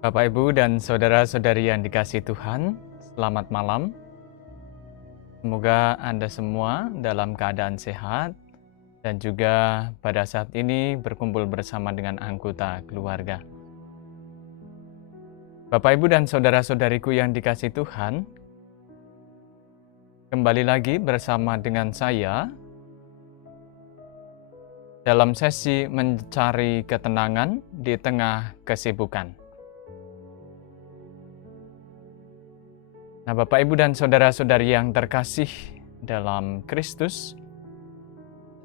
Bapak, Ibu, dan saudara-saudari yang dikasihi Tuhan, selamat malam. Semoga Anda semua dalam keadaan sehat dan juga pada saat ini berkumpul bersama dengan anggota keluarga. Bapak, Ibu, dan saudara-saudariku yang dikasihi Tuhan, kembali lagi bersama dengan saya dalam sesi mencari ketenangan di tengah kesibukan. Nah, Bapak, Ibu, dan saudara-saudari yang terkasih dalam Kristus,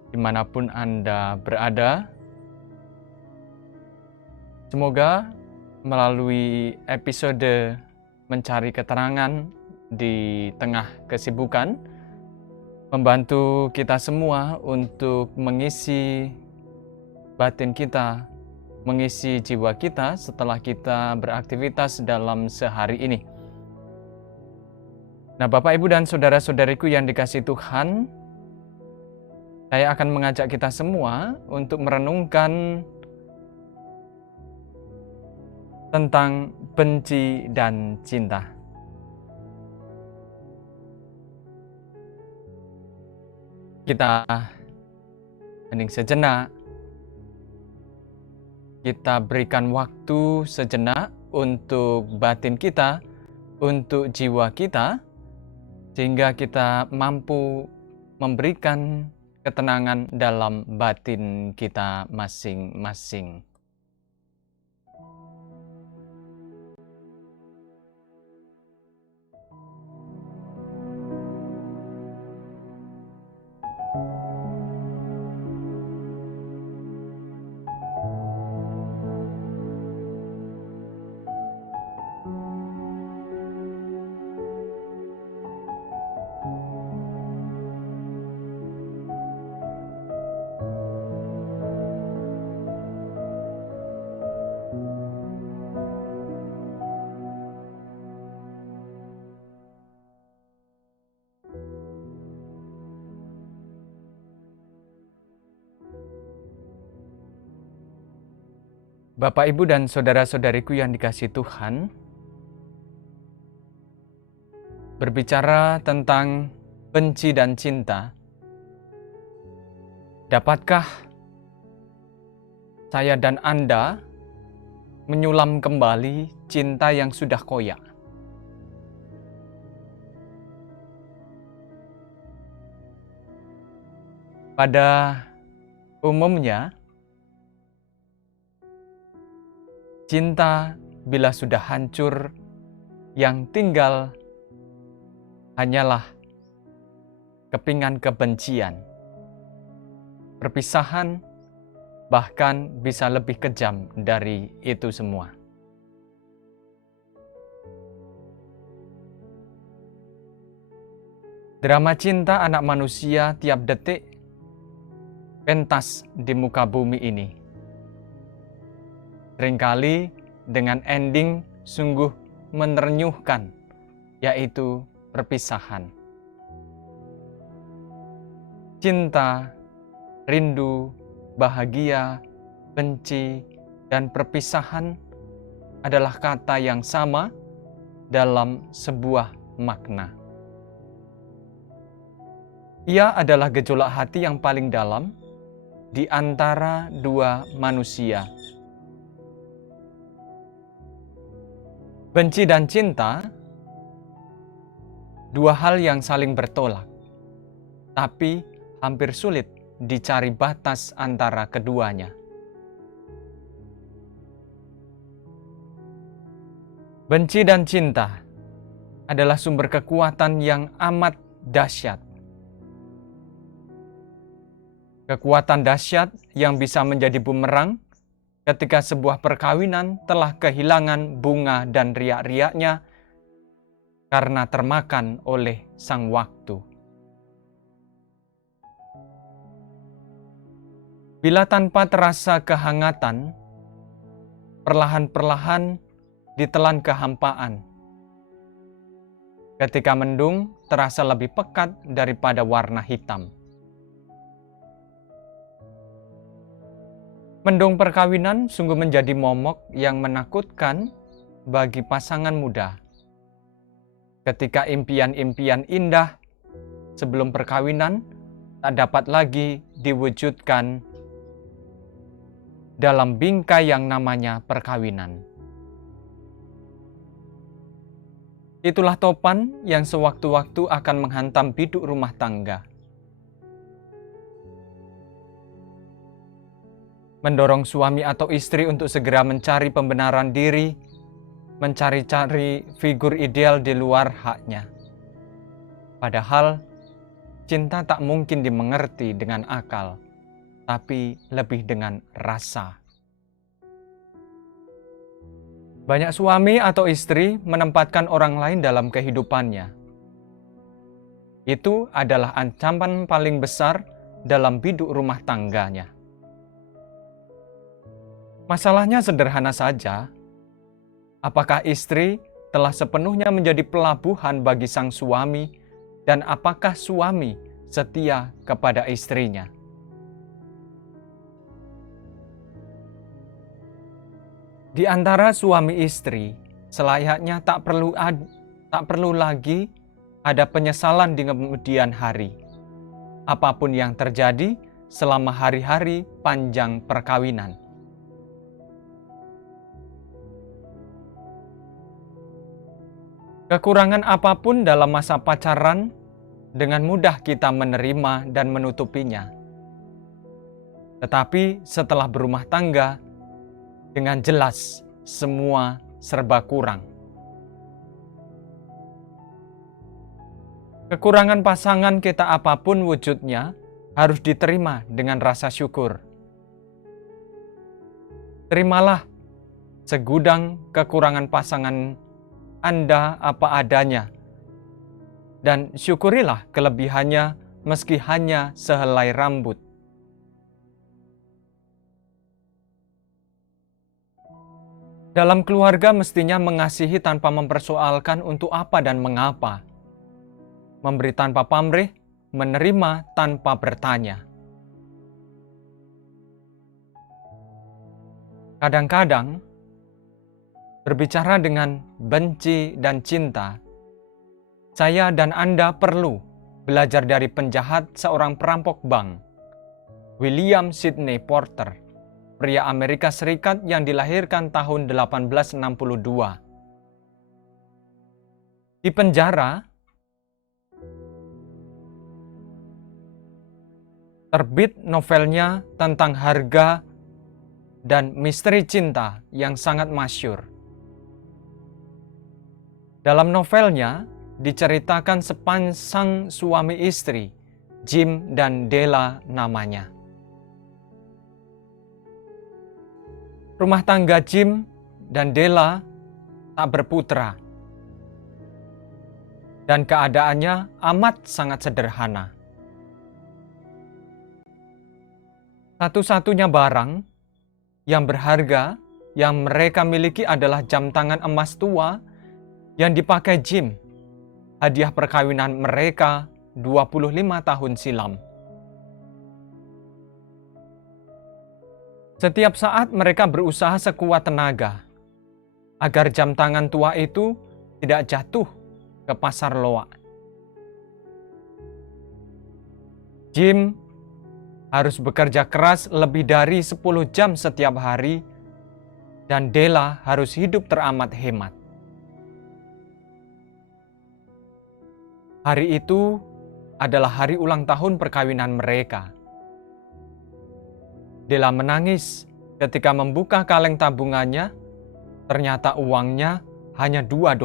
dimanapun Anda berada, semoga melalui episode mencari keterangan di tengah kesibukan, membantu kita semua untuk mengisi batin kita, mengisi jiwa kita setelah kita beraktivitas dalam sehari ini. Nah, Bapak, Ibu, dan saudara-saudariku yang dikasihi Tuhan, saya akan mengajak kita semua untuk merenungkan tentang benci dan cinta. Kita hening sejenak, kita berikan waktu sejenak untuk batin kita, untuk jiwa kita, sehingga kita mampu memberikan ketenangan dalam batin kita masing-masing. Bapak, Ibu, dan saudara-saudariku yang dikasihi Tuhan, berbicara tentang benci dan cinta, dapatkah saya dan Anda menyulam kembali cinta yang sudah koyak? Pada umumnya, cinta bila sudah hancur, yang tinggal hanyalah kepingan kebencian. Perpisahan bahkan bisa lebih kejam dari itu semua. Drama cinta anak manusia tiap detik pentas di muka bumi ini. Seringkali dengan ending sungguh menerenyuhkan, yaitu perpisahan. Cinta, rindu, bahagia, benci, dan perpisahan adalah kata yang sama dalam sebuah makna. Ia adalah gejolak hati yang paling dalam di antara dua manusia Benci dan cinta, dua hal yang saling bertolak, tapi hampir sulit dicari batas antara keduanya. Benci dan cinta adalah sumber kekuatan yang amat dahsyat. Kekuatan dahsyat yang bisa menjadi bumerang ketika sebuah perkawinan telah kehilangan bunga dan riak-riaknya karena termakan oleh sang waktu. Bila tanpa terasa kehangatan, perlahan-perlahan ditelan kehampaan. Ketika mendung terasa lebih pekat daripada warna hitam. Mendung perkawinan sungguh menjadi momok yang menakutkan bagi pasangan muda. Ketika impian-impian indah sebelum perkawinan tak dapat lagi diwujudkan dalam bingkai yang namanya perkawinan. Itulah topan yang sewaktu-waktu akan menghantam biduk rumah tangga. Mendorong suami atau istri untuk segera mencari pembenaran diri, mencari-cari figur ideal di luar haknya. Padahal, cinta tak mungkin dimengerti dengan akal, tapi lebih dengan rasa. Banyak suami atau istri menempatkan orang lain dalam kehidupannya. Itu adalah ancaman paling besar dalam biduk rumah tangganya. Masalahnya sederhana saja. Apakah istri telah sepenuhnya menjadi pelabuhan bagi sang suami, dan apakah suami setia kepada istrinya? Di antara suami istri, selayaknya tak perlu lagi ada penyesalan di kemudian hari. Apapun yang terjadi selama hari-hari panjang perkawinan. Kekurangan apapun dalam masa pacaran, dengan mudah kita menerima dan menutupinya. Tetapi setelah berumah tangga, dengan jelas semua serba kurang. Kekurangan pasangan kita apapun wujudnya, harus diterima dengan rasa syukur. Terimalah segudang kekurangan pasangan Anda apa adanya, dan syukurilah kelebihannya meski hanya sehelai rambut. Dalam keluarga mestinya mengasihi tanpa mempersoalkan untuk apa dan mengapa, memberi tanpa pamrih, menerima tanpa bertanya. Kadang-kadang, berbicara dengan benci dan cinta, saya dan Anda perlu belajar dari penjahat seorang perampok bank, William Sidney Porter, pria Amerika Serikat yang dilahirkan tahun 1862. Di penjara, terbit novelnya tentang harga dan misteri cinta yang sangat masyhur. Dalam novelnya diceritakan sepasang suami istri, Jim dan Della namanya. Rumah tangga Jim dan Della tak berputra, dan keadaannya amat sangat sederhana. Satu-satunya barang yang berharga yang mereka miliki adalah jam tangan emas tua yang dipakai Jim, hadiah perkawinan mereka 25 tahun silam. Setiap saat mereka berusaha sekuat tenaga agar jam tangan tua itu tidak jatuh ke pasar loak. Jim harus bekerja keras lebih dari 10 jam setiap hari, dan Della harus hidup teramat hemat. Hari itu adalah hari ulang tahun perkawinan mereka. Della menangis ketika membuka kaleng tabungannya, ternyata uangnya hanya $2.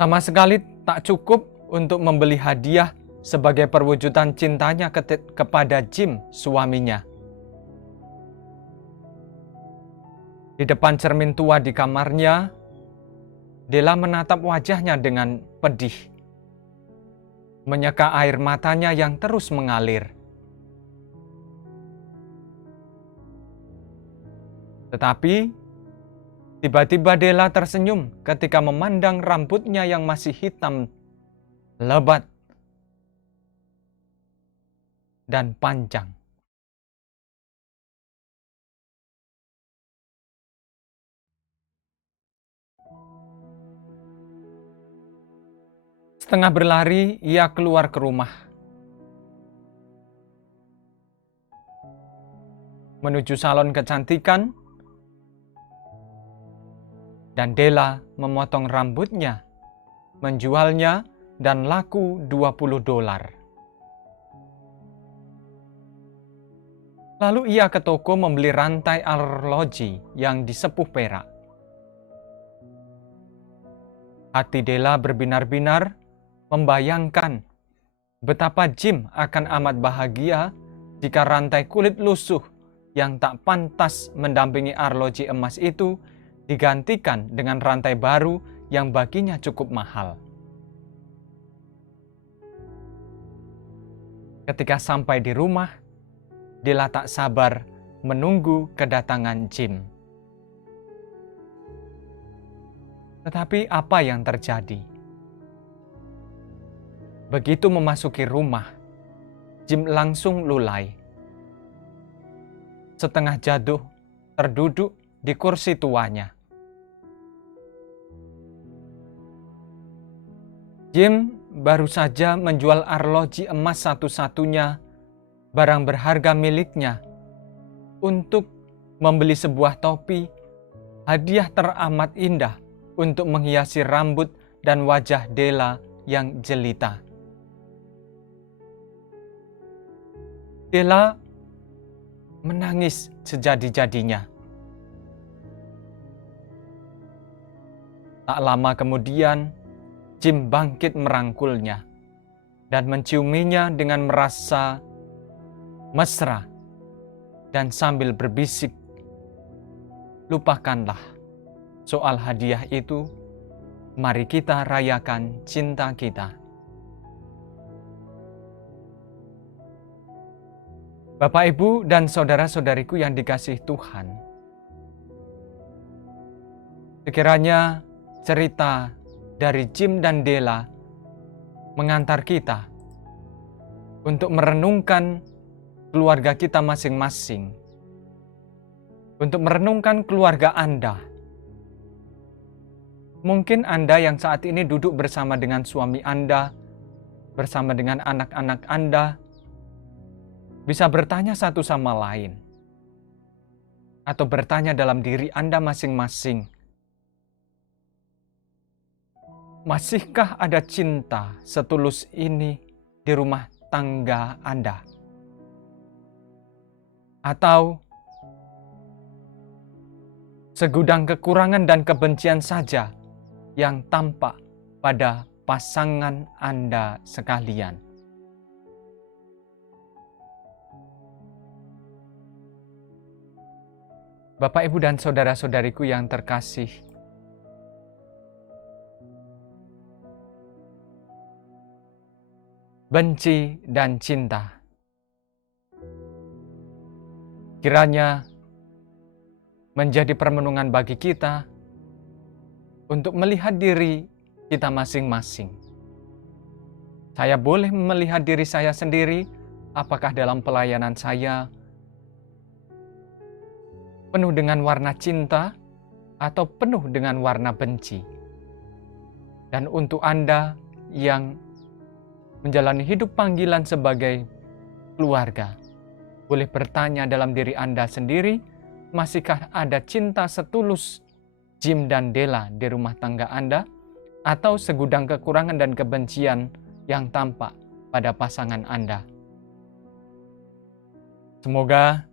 Sama sekali tak cukup untuk membeli hadiah sebagai perwujudan cintanya kepada Jim, suaminya. Di depan cermin tua di kamarnya, Della menatap wajahnya dengan pedih, menyeka air matanya yang terus mengalir. Tetapi, tiba-tiba Della tersenyum ketika memandang rambutnya yang masih hitam, lebat, dan panjang. Setengah berlari, ia keluar ke rumah, menuju salon kecantikan, dan Della memotong rambutnya, menjualnya, dan laku $20. Lalu ia ke toko membeli rantai arloji yang disepuh perak. Hati Della berbinar-binar, membayangkan betapa Jim akan amat bahagia jika rantai kulit lusuh yang tak pantas mendampingi arloji emas itu digantikan dengan rantai baru yang baginya cukup mahal. Ketika sampai di rumah, Della tak sabar menunggu kedatangan Jim. Tetapi apa yang terjadi? Begitu memasuki rumah, Jim langsung lulai. Setengah jatuh, terduduk di kursi tuanya. Jim baru saja menjual arloji emas satu-satunya, barang berharga miliknya, untuk membeli sebuah topi, hadiah teramat indah untuk menghiasi rambut dan wajah Della yang jelita. Della menangis sejadi-jadinya. Tak lama kemudian, Jim bangkit merangkulnya dan menciuminya dengan merasa mesra dan sambil berbisik, "Lupakanlah soal hadiah itu, mari kita rayakan cinta kita." Bapak, Ibu, dan saudara-saudariku yang dikasihi Tuhan, sekiranya cerita dari Jim dan Della mengantar kita untuk merenungkan keluarga kita masing-masing, untuk merenungkan keluarga Anda. Mungkin Anda yang saat ini duduk bersama dengan suami Anda, bersama dengan anak-anak Anda, bisa bertanya satu sama lain, atau bertanya dalam diri Anda masing-masing, masihkah ada cinta setulus ini di rumah tangga Anda? Atau segudang kekurangan dan kebencian saja yang tampak pada pasangan Anda sekalian? Bapak, Ibu, dan saudara-saudariku yang terkasih, benci dan cinta, kiranya menjadi permenungan bagi kita untuk melihat diri kita masing-masing. Saya boleh melihat diri saya sendiri, apakah dalam pelayanan saya penuh dengan warna cinta atau penuh dengan warna benci. Dan untuk Anda yang menjalani hidup panggilan sebagai keluarga, boleh bertanya dalam diri Anda sendiri, masihkah ada cinta setulus Jim dan Della di rumah tangga Anda, atau segudang kekurangan dan kebencian yang tampak pada pasangan Anda. Semoga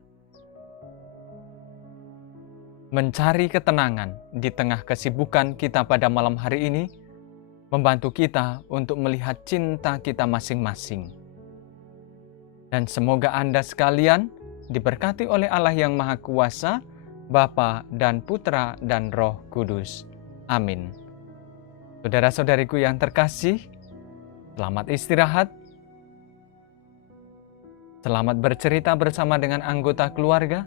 mencari ketenangan di tengah kesibukan kita pada malam hari ini membantu kita untuk melihat cinta kita masing-masing. Dan semoga Anda sekalian diberkati oleh Allah yang Maha Kuasa, Bapa dan Putra dan Roh Kudus. Amin. Saudara-saudariku yang terkasih, selamat istirahat. Selamat bercerita bersama dengan anggota keluarga.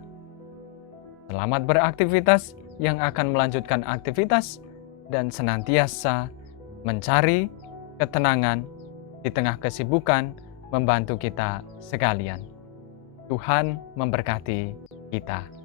Selamat beraktivitas yang akan melanjutkan aktivitas dan senantiasa mencari ketenangan di tengah kesibukan membantu kita sekalian. Tuhan memberkati kita.